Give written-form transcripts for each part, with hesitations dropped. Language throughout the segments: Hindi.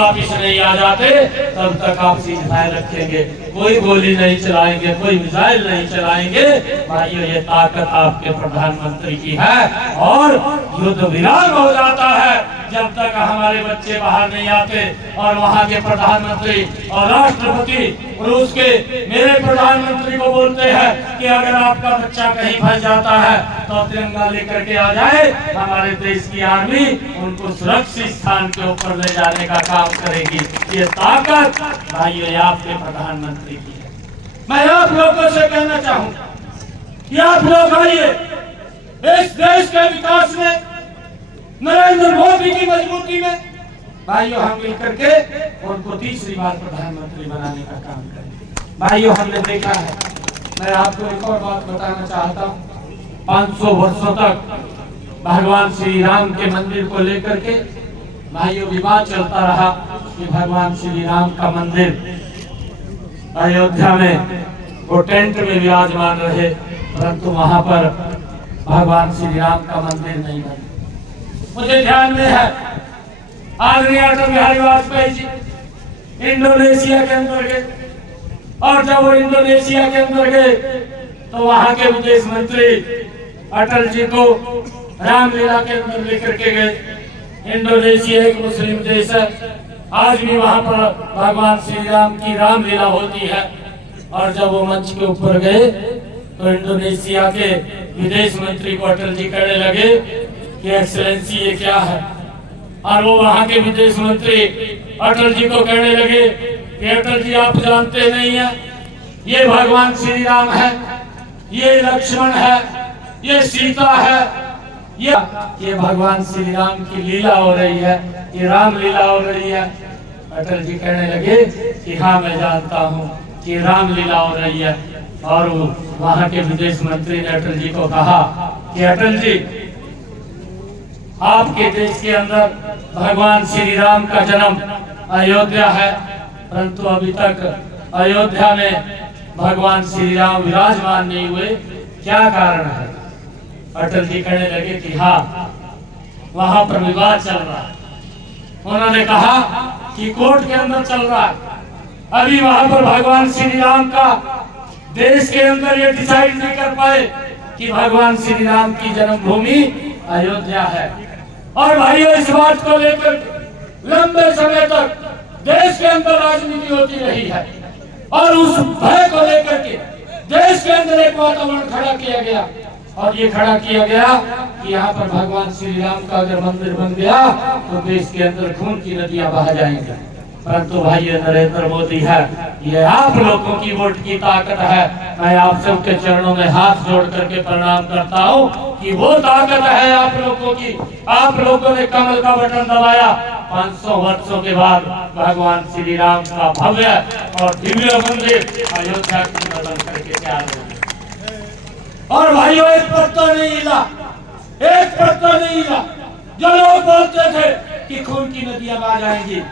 वापिस नहीं आ जाते तब तक आप सीज़फायर रखेंगे, कोई गोली नहीं चलाएंगे, कोई मिसाइल नहीं चलाएंगे। भाइयों, ये ताकत आपके प्रधानमंत्री की है और युद्ध विराम हो जाता है जब तक हमारे बच्चे बाहर नहीं आते। और वहाँ के प्रधानमंत्री और राष्ट्रपति रूस के मेरे प्रधानमंत्री को बोलते हैं कि अगर आपका बच्चा कहीं फंस जाता है तो तिरंगा लेकर के आ जाए, हमारे देश की आर्मी उनको सुरक्षित स्थान के ऊपर ले जाने का काम करेगी। ये ताकत भाइयों आपके प्रधानमंत्री की है। मैं आप लोगों से कहना चाहूंगा कि आप लोग आइए, इस देश के विकास में, नरेंद्र मोदी की मजबूती में भाइयों हम मिलकर के उनको तीसरी बार प्रधानमंत्री बनाने का काम करें। भाइयों, हमने देखा है, मैं आपको एक और बात बताना चाहता हूँ, 500 वर्षों तक भगवान श्री राम के मंदिर को लेकर के भाइयों विवाद चलता रहा कि भगवान श्री राम का मंदिर अयोध्या में वो टेंट में विराजमान रहे, परंतु वहां पर भगवान श्री राम का मंदिर नहीं बना। मुझे ध्यान में है, आदरणीय अटल बिहारी वाजपेयी जी इंडोनेशिया के अंदर गए, और जब वो इंडोनेशिया के अंदर गए तो वहां के विदेश मंत्री अटल जी को रामलीला के अंदर लेकर के गए। इंडोनेशिया एक मुस्लिम देश है, आज भी वहां पर भगवान श्री राम की रामलीला होती है। और जब वो मंच के ऊपर गए तो इंडोनेशिया के विदेश मंत्री को अटल जी कहने लगे कि एक्सेलेंसी ये क्या है, और वो वहां के विदेश मंत्री अटल जी को कहने लगे कि अटल जी आप जानते नहीं है, ये भगवान श्री राम है, ये लक्ष्मण है, ये सीता है, ये भगवान श्री राम की लीला हो रही है, ये राम लीला हो रही है। अटल जी कहने लगे कि हाँ मैं जानता हूँ कि राम लीला हो रही है। और वहां के विदेश मंत्री ने अटल जी को कहा कि अटल जी, आपके देश के अंदर भगवान श्री राम का जन्म अयोध्या है, परंतु अभी तक अयोध्या में भगवान श्री राम विराजमान नहीं हुए, क्या कारण है? अटल जी कहने लगे कि हाँ वहां पर विवाद चल रहा है। उन्होंने कहा कि कोर्ट के अंदर चल रहा है, अभी वहां पर भगवान श्री राम का देश के अंदर ये डिसाइड नहीं कर पाए कि भगवान श्री राम की जन्मभूमि अयोध्या है। और भाइयों, इस बात को लेकर लंबे समय तक देश के अंदर राजनीति होती रही है, और उस भय को लेकर के देश के अंदर एक वातावरण खड़ा किया गया, और ये खड़ा किया गया कि यहाँ पर भगवान श्री राम का अगर मंदिर बन गया तो देश के अंदर खून की नदियां बह जाएंगी। परंतु भाई ये नरेंद्र मोदी है, ये आप लोगों की वोट की ताकत है। मैं आप सबके चरणों में हाथ जोड़ करके प्रणाम करता हूँ कि वो ताकत है आप लोगों की। आप लोगों ने कमल का बटन दबाया, 500 वर्षों के बाद भगवान श्री राम का भव्य और दिव्य मंदिर अयोध्या की बदल करके तैयार हो गया। और भाइयों, एक पत्ता नहीं हिला, एक पत्ता नहीं हिला। जो लोग बोलते थे कि खून की नदियां बह जाएंगी,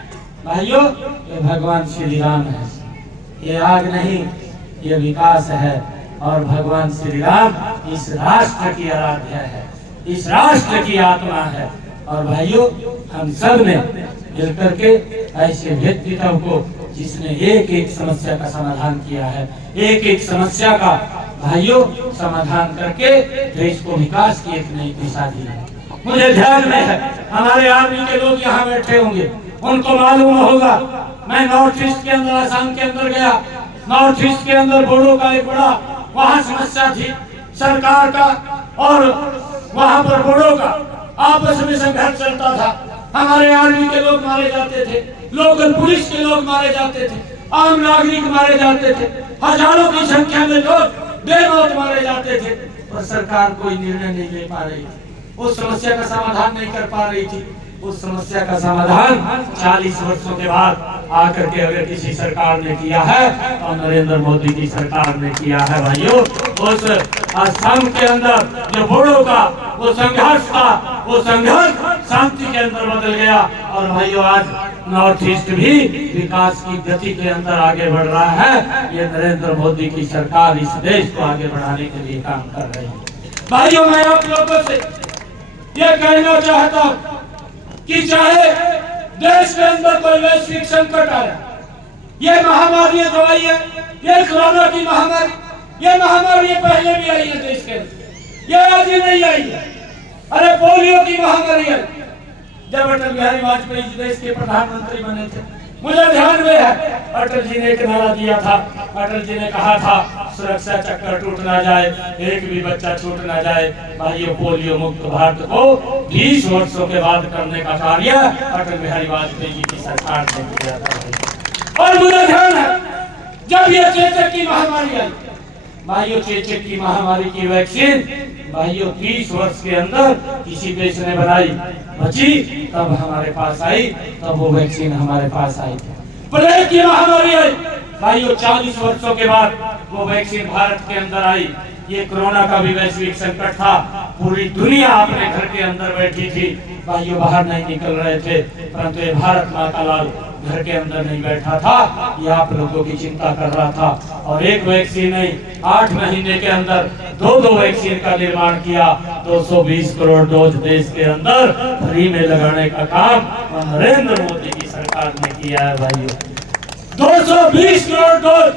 भाइयों ये भगवान श्री राम है, ये आग नहीं, ये विकास है। और भगवान श्री राम इस राष्ट्र की आराध्य है, इस राष्ट्र की आत्मा है। और भाइयों, हम सब ने मिलकर के ऐसे व्यक्तित्व को जिसने एक एक समस्या का समाधान किया है, एक एक समस्या का भाइयों समाधान करके देश को विकास की एक नई दिशा दी है। मुझे ध्यान में है, हमारे आर्मी के लोग यहाँ बैठे होंगे, उनको मालूम होगा, मैं नॉर्थ ईस्ट के अंदर, असम के अंदर गया। नॉर्थ ईस्ट के अंदर बोडो का एक बड़ा वहाँ समस्या थी सरकार का, और वहाँ पर बोडो का आपस में संघर्ष चलता था। हमारे आर्मी के लोग मारे जाते थे, लोकल पुलिस के लोग मारे जाते थे, आम नागरिक मारे जाते थे, हजारों की संख्या में लोग बेमौत मारे जाते थे, और सरकार कोई निर्णय नहीं ले पा रही थी, उस समस्या का समाधान नहीं कर पा रही थी। उस समस्या का समाधान 40 वर्षों के बाद आकर के अगर किसी सरकार ने किया है तो नरेंद्र मोदी की सरकार ने किया है। भाइयों, उस असम के अंदर जो बोडो का वो संघर्ष था, वो संघर्ष शांति के अंदर बदल गया। और भाइयों, आज नॉर्थ ईस्ट भी विकास की गति के अंदर आगे बढ़ रहा है। ये नरेंद्र मोदी की सरकार इस देश को आगे बढ़ाने के लिए काम कर रही है। भाइयों, मैं आप लोगों से ये कहना चाहता हूँ कि चाहे देश के अंदर कोई वैश्विक संकट आया, ये महामारी दवाई है, ये कोरोना की महामारी, ये महामारी पहले भी आई है देश के अंदर, ये आज ही नहीं आई है। अरे पोलियो की महामारी है, जब अटल बिहारी वाजपेयी देश के प्रधानमंत्री बने थे, मुझे ध्यान में है अटल जी ने एक नारा दिया था। अटल जी ने कहा था सुरक्षा चक्कर टूट ना जाए, एक भी बच्चा छूट ना जाए। भाइयों, पोलियो मुक्त भारत को 20 वर्षों के बाद करने का कार्य अटल बिहारी वाजपेयी जी की सरकार ने किया था। और मुझे ध्यान है जब ये चेचक की महामारी आई, भाइयों चेचक की महामारी की वैक्सीन भाइयों 30 वर्ष के अंदर किसी देश ने बनाई, बची, तब हमारे पास आई, तब वो वैक्सीन हमारे पास आई। प्लेग की महामारी आई भाइयों 40 वर्षों के बाद वो वैक्सीन भारत के अंदर आई। ये कोरोना का भी वैश्विक संकट था, पूरी दुनिया अपने घर के अंदर बैठी थी भाइयों, बाहर नहीं निकल रहे थे, परंतु ये भारत माँ का लाल घर के अंदर नहीं बैठा था, ये आप लोगों की चिंता कर रहा था। और एक वैक्सीन नहीं, 8 महीने के अंदर 2 वैक्सीन का निर्माण किया। 220 करोड़ डोज देश के अंदर फ्री में लगाने का काम नरेंद्र मोदी की सरकार ने किया है भाइयों। 220 करोड़ डोज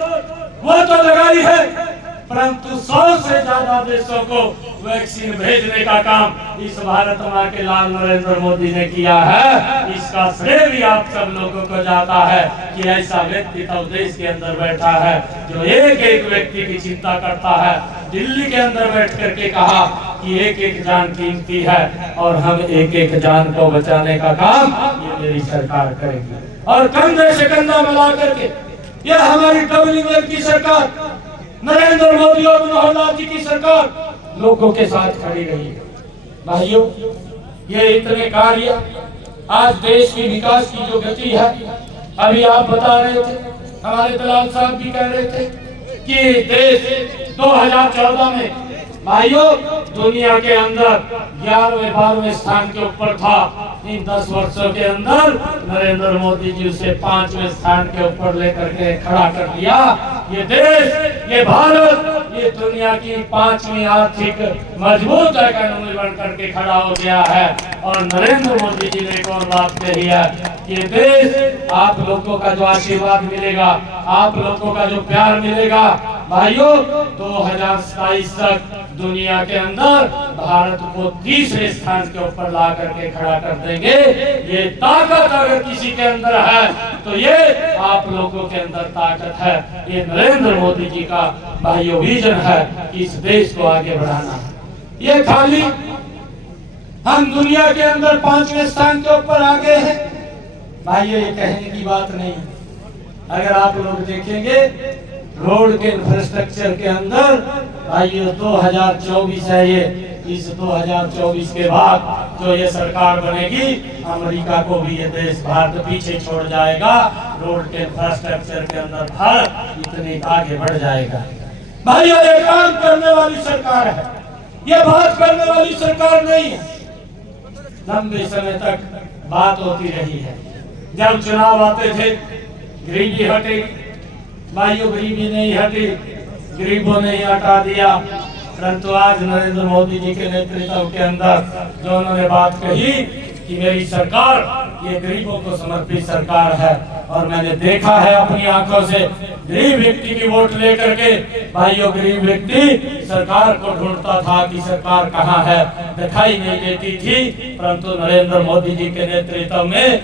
वो तो लगाई है, परंतु 100 से ज्यादा देशों को वैक्सीन भेजने का काम इस भारत माँ के लाल नरेंद्र मोदी ने किया है। इसका श्रेय भी आप सब लोगों को जाता है कि ऐसा व्यक्ति तो देश के अंदर बैठा है जो एक एक व्यक्ति की चिंता करता है। दिल्ली के अंदर बैठ करके कहा कि एक एक जान कीमती है और हम एक एक जान को बचाने का काम ये मेरी सरकार करेगी। और कंधे से कंधा मिला करके ये हमारी डबल की सरकार, नरेंद्र मोदी और मनोहर लाल जी की सरकार लोगों के साथ खड़ी रही है। भाइयों, ये इतने कार्य आज देश की विकास की जो गति है, अभी आप बता रहे थे, हमारे दलाल साहब भी कह रहे थे कि देश 2014 में भाइयों दुनिया के अंदर 11वें-12वें स्थान के ऊपर था। इन 10 वर्षों के अंदर नरेंद्र मोदी जी उसे 5वें स्थान के ऊपर लेकर के खड़ा कर दिया। ये देश, ये भारत, ये दुनिया की 5वीं आर्थिक मजबूत इकोनॉमी बन करके खड़ा हो गया है। और नरेंद्र मोदी जी ने एक और बात कही है कि देश आप लोगों का जो आशीर्वाद मिलेगा, आप लोगों का जो प्यार मिलेगा भाइयों, 2027 तक दुनिया के अंदर भारत को 30वें स्थान के ऊपर ला करके खड़ा कर देंगे। ये ताकत अगर किसी के अंदर है तो ये आप लोगों के अंदर ताकत है। ये नरेंद्र मोदी जी का भाइयों विजन है कि इस देश को आगे बढ़ाना है। ये खाली हम दुनिया के अंदर 5वें स्थान के ऊपर आ गए हैं भाइयों, ये कहने की बात नहीं। अगर आप लोग देखेंगे रोड के इंफ्रास्ट्रक्चर के अंदर भाइयों 2024 है ये, इस 2024 के बाद जो ये सरकार बनेगी, अमेरिका को भी ये देश भारत पीछे छोड़ जाएगा। रोड के इंफ्रास्ट्रक्चर के अंदर भारत इतने आगे बढ़ जाएगा। भाइयों, ये काम करने वाली सरकार है, ये बात करने वाली सरकार नहीं है। लंबे समय तक बात होती रही है, जब चुनाव आते थे गरीबी हटेगी, भाइयों गरीबी नहीं हटी, गरीबों ने ही हटा दिया। परंतु आज नरेंद्र मोदी जी के नेतृत्व के अंदर जो उन्होंने बात कही कि मेरी सरकार ये गरीबों को समर्पित सरकार है, और मैंने देखा है अपनी आंखों से गरीब व्यक्ति की वोट लेकर के भाइयों, गरीब व्यक्ति सरकार को ढूंढता था कि सरकार कहाँ है, दिखाई नहीं देती थी। परंतु नरेंद्र मोदी जी के नेतृत्व में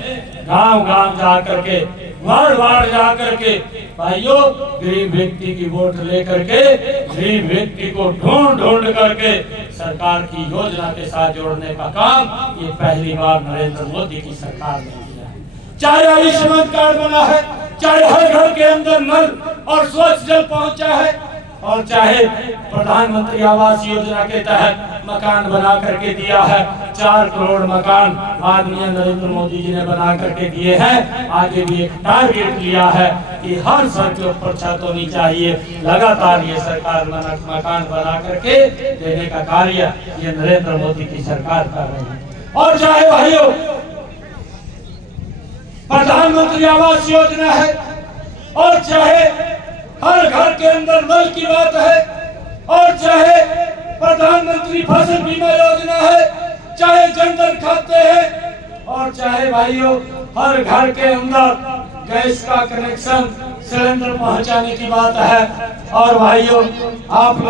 गांव-गांव जा करके, वार्ड-वार्ड जा करके भाइयों गरीब व्यक्ति की वोट लेकर के गरीब व्यक्ति को ढूंढ करके सरकार की योजना के साथ जोड़ने का काम ये पहली बार नरेंद्र मोदी की सरकार ने किया है। चाहे आयुष्मान कार्ड बना है, चाहे हर घर के अंदर नल और स्वच्छ जल पहुंचा है, और चाहे प्रधानमंत्री आवास योजना के तहत मकान बना करके दिया है। 4 करोड़ मकान माननीय नरेंद्र मोदी जी ने बना करके दिए हैं। आगे भी एक टारगेट लिया है कि हर सर के ऊपर छत होनी चाहिए। लगातार ये सरकार मकान बना करके देने का कार्य ये नरेंद्र मोदी की सरकार कर रही है। और चाहे भाइयों प्रधानमंत्री आवास योजना है, और चाहे हर घर के अंदर नल की बात है, और चाहे प्रधानमंत्री फसल बीमा योजना है, चाहे जनधन खाते हैं, और चाहे भाइयों हर घर के अंदर गैस का कनेक्शन सिलेंडर पहुंचाने की बात है। और भाइयों, आप लोग